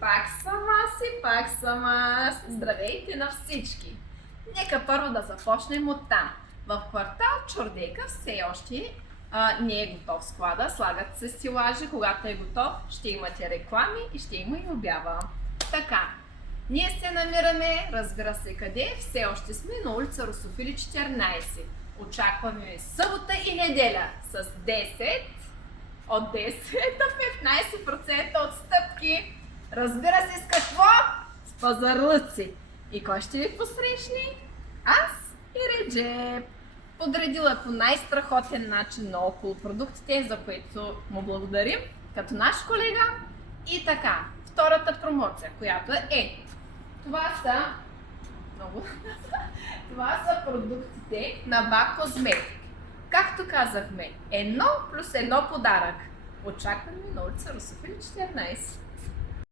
пак съм аз. Здравейте на всички! Нека първо да започнем от там. В квартал Чордека все още не е готов склада. Слагат се стелажи. Когато е готов, ще имате реклами и ще има и обява. Така, ние се намираме, разбира се къде, все още сме на улица Русофили 14. Очакваме събота и неделя с 10, от 10 до 15% отстъпки. Разбира се с какво? С пазарлъци. И кой ще ви посрещне? Аз и Реджеп. Подредила по най-страхотен начин наоколо продуктите, за което му благодарим, като наш колега. И така, втората промоция, която това са продуктите на БА Козметик. Както казахме, 1+1 подарък. Очакваме на улица Русофили 14.